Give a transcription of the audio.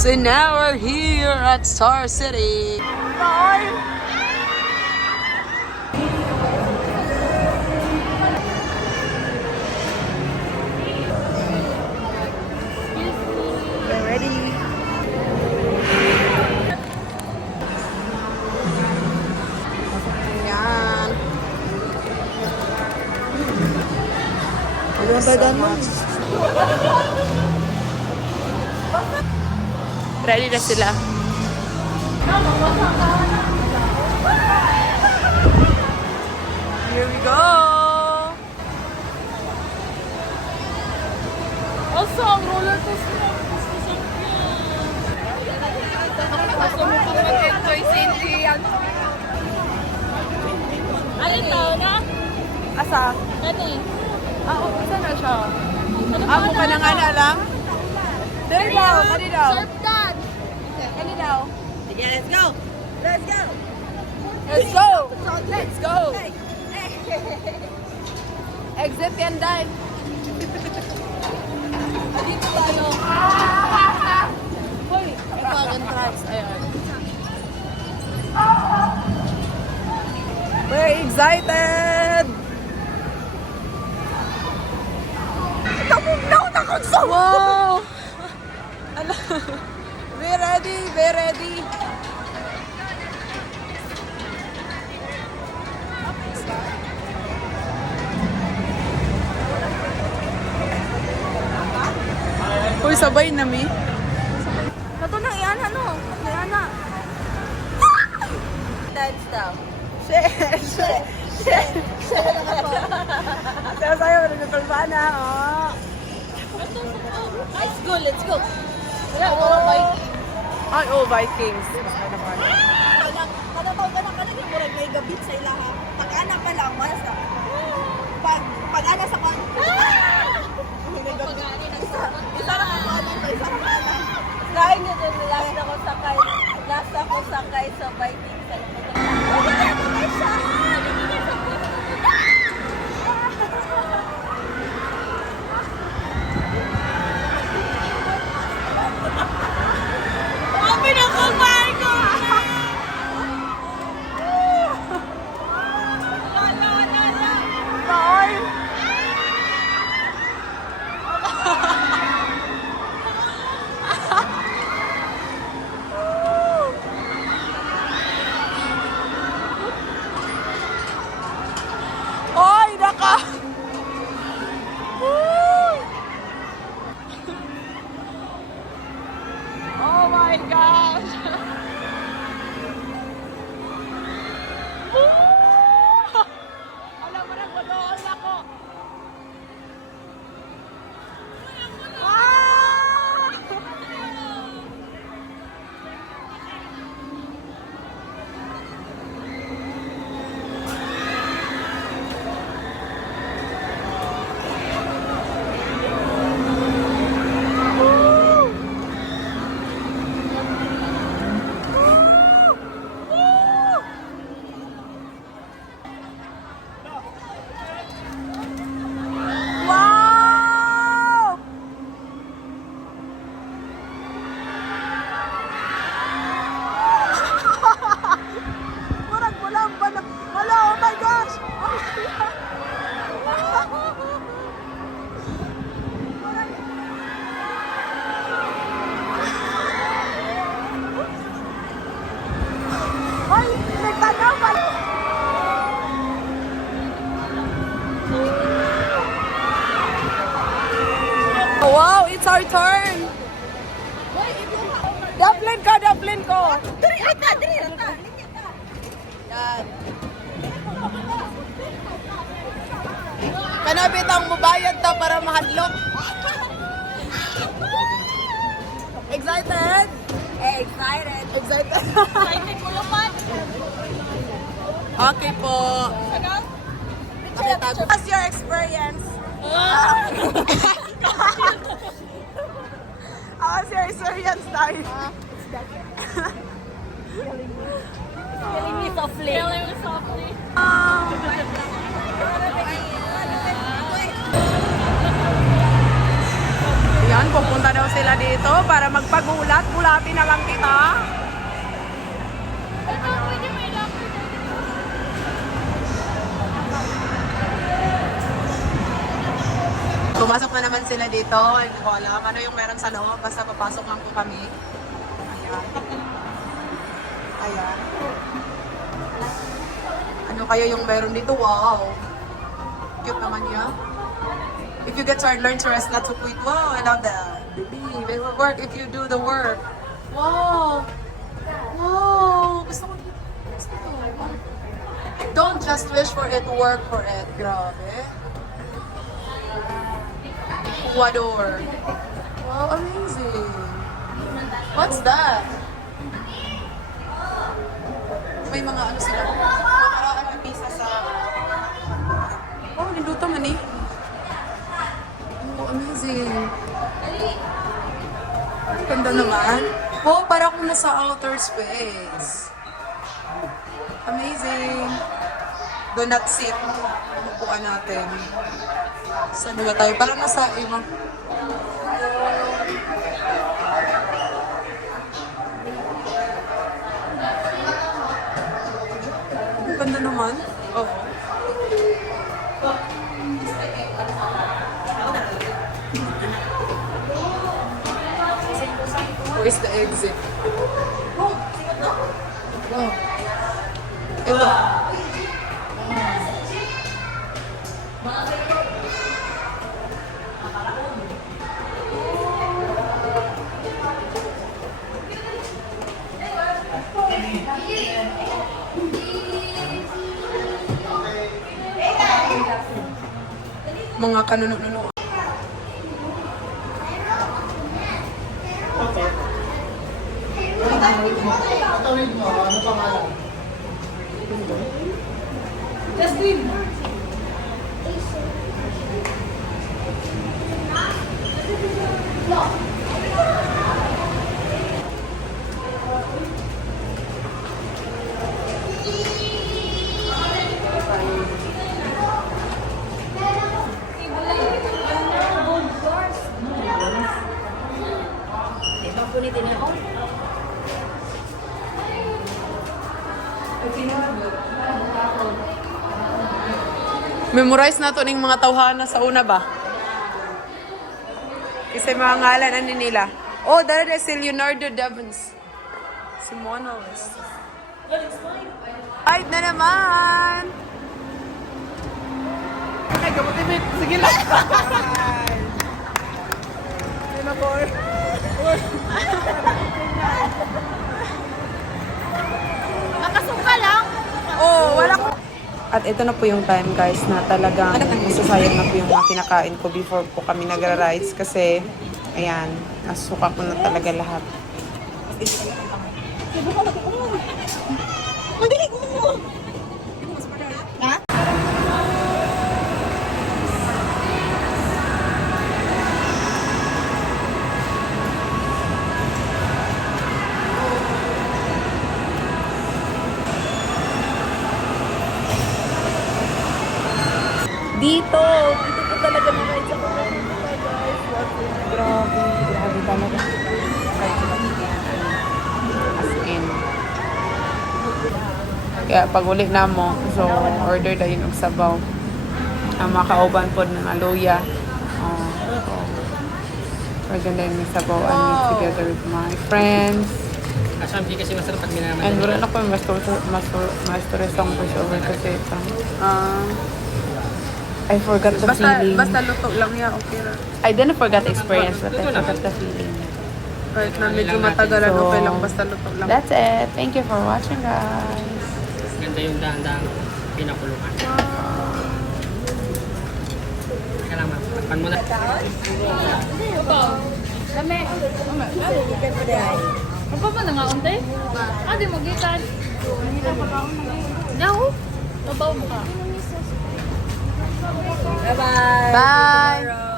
So now we're here at Star City. We're ready. Ayan. So much. Ready na sila. Here we go! Also, ang roller coaster ang gusto sa gusto mo pa mag-enjoy sa hindi yan. Alin tao na? Asa? Ano eh? Saan na siya? Ano Ako pa na nga na lang? There daw! Kani daw! Surf dad! Kani daw! Sige, let's go! Let's go! Let's go! Let's go! Exit yan, Day. Dito tayo. Hoy! Ito ang entrance. Ayan. We're excited! Wow! Ano? Be ready! Be ready! Uy, sabay na mi. Nato nang iyan, ano? Iyan na. Dance daw. Share! Sayo mo rin yung sana, oh. Let's go, let's go! Wala, wala Viking. Ay, oh, Vikings. Kada taon ka na yung murag may gabit sa ilaha. Pag-ana pa lang, malas na. Pag-ana sa kan... May gabit. Isa na ang ano, isa na ang ano. Kain nyo din, last ako sakay sa Viking sa Oy, naka! Oh my gosh! Alam mo na, guloon ako! Wow! Murag walang ba na... Hala, oh my gosh! Oh my God! Ay, nagtanaw pa! Wow, it's our turn! Daplin ka, daplin ko! Diri, ata! Linya ka! Yan. Kanapit ang mubayad ta para mahadlok. Excited? Excited! Excited. Viking mo laman. Okay po. What's your experience? How's your experience, Tay? Feeling me softly. Feeling me softly. Yan. Ayan, pupunta daw sila dito para magpagulat. Gulatin na lang kita. Pumasok na naman sila dito. Hindi ko alam ano yung meron sa loob. Basta papasok lang po kami. Ayan. Ayan. Ano kaya yung meron dito? Wow. Cute naman niya. If you get tired, learn to rest, not to quit. Wow, I love that. Baby, it will work if you do the work. Wow. Wow. Gusto ko. Gusto ko. Don't just wish for it, work for it. Grabe. Ecuador. Wow, amazing. What's that? May mga ano sila. Mga ano pisa sa... Oh, niluto man eh. Oh, amazing. Ganda naman. Oh, para akong nasa outer space. Amazing. Do not sit. Upuan natin. Saan na tayo? Parang nasa ibang... Ganda naman. Oh. Where's the exit? Oh. Ito. Mga kanununo. Patawid mo, ano pangalan? Justin! Memorize na to ning mga tawhana sa una ba? Kasi mga ngalan ano nila. Oh, dahil si Leonardo da Vinci. Si Mona Lisa. Ay, na naman! Ay, kamutimit. Sige lang. Ay, na boy. Nakasuka lang. Oh, wala ko. At ito na po yung time guys na talagang masasayang na po yung mga kinakain ko before po kami nagra-rides kasi ayan, nasuka ko na talaga lahat. Dito po talaga na ride sa Colombia, guys. Grabe talaga. As in. Kaya pag uli na mo, so order na yun og sabaw. Ang makauban po ng aluya. Order na yun ng sabaw and meet together with my friends. Asampi kasi masarap pag minamanan. And wala na ko yung master song pushover kasi ito. I forgot the feeling. Basta luto lang yan, okay na. I didn't forget the experience, but I forgot the feeling. Kahit na medyo matagalan, So, okay lang, basta luto lang. That's it. Thank you for watching, guys. Ganda yung dahan-dahan pinakulungan. Teka lang, takpan mo na. Kami. Apa man nga unte? Di mo gitan. Yahu. Mabaw mo ka. Bye-bye! Bye!